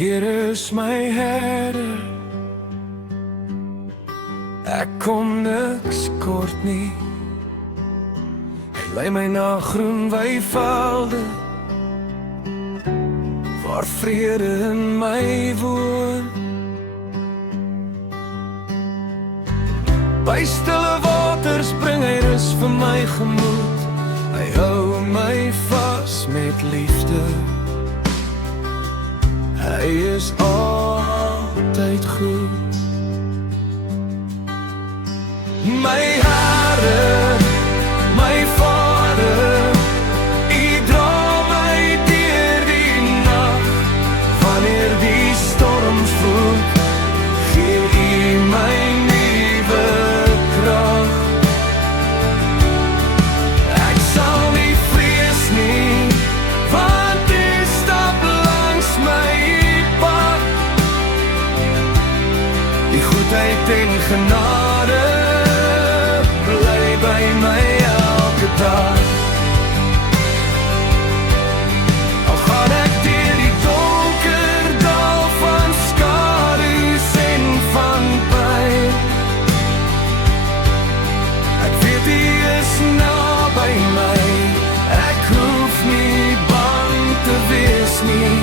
Here is my herder, ek kom niks kort nie. Hy lei my na groen weivelde, waar vrede in my woon. By stille waters bring hy rus vir my gemoed. Hy hou my vas met liefde. Hy is altyd goed. My Here, my Vader, U dra my deur die nag. Wanneer die storm vloed, gee U my nuwe krag. Ek sal nie vrees nie, want U stap langs my pad. Die goedheid en genade bly by my elke dag. Al gaan ek deur die donker dal van skadu's en van pyn, ek weet U is naby my. Ek hoef nie bang te wees nie.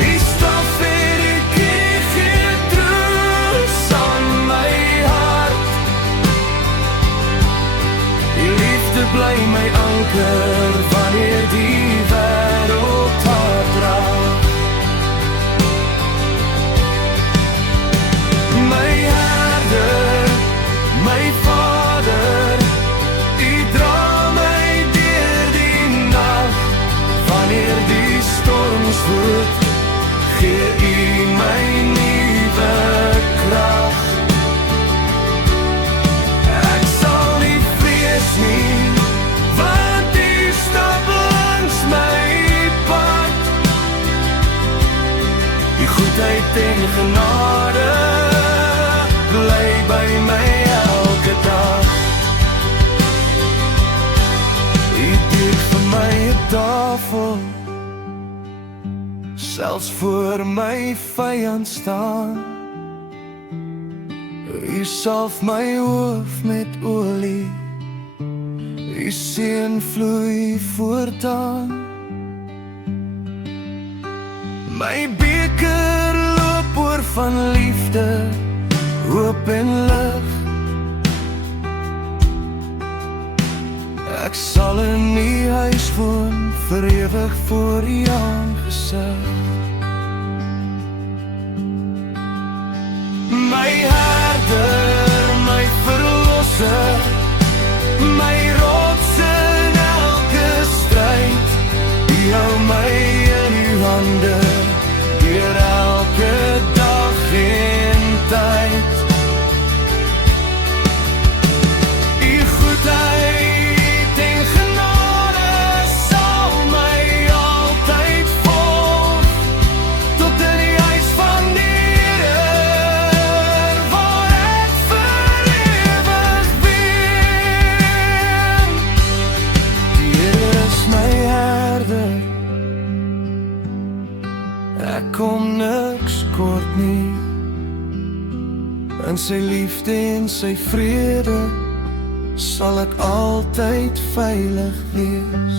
U staf en U gee troos aan my hart. U liefde bly my anker wanneer die wêreld hard raak. My Herder, my Vader, U dra my deur die nag. Wanneer die storms woed, gee U my nuwe krag. Ek sal nie vrees nie, want U stap langs my pad. Die goedheid en genade bly by my elke dag. U dek vir my 'n tafel, selfs voor my vyand staan. U salf my hoof met olie, U seën vloei voortaan. My beker loop oor van liefde, hoop en lig. Ek sal in U huis woon, vir ewig voor U aangesig. My Herder, my Verlosser, my rots in elke stryd. U hou my in U hande, deur elke dag en tyd. U goedheid en genade sal my altyd volg, tot in die huis van die Here, waar ek vir ewig woon. Die Here is my herder, ek kom niks kort nie. In sy liefde en sy vrede sal ek altyd veilig wees.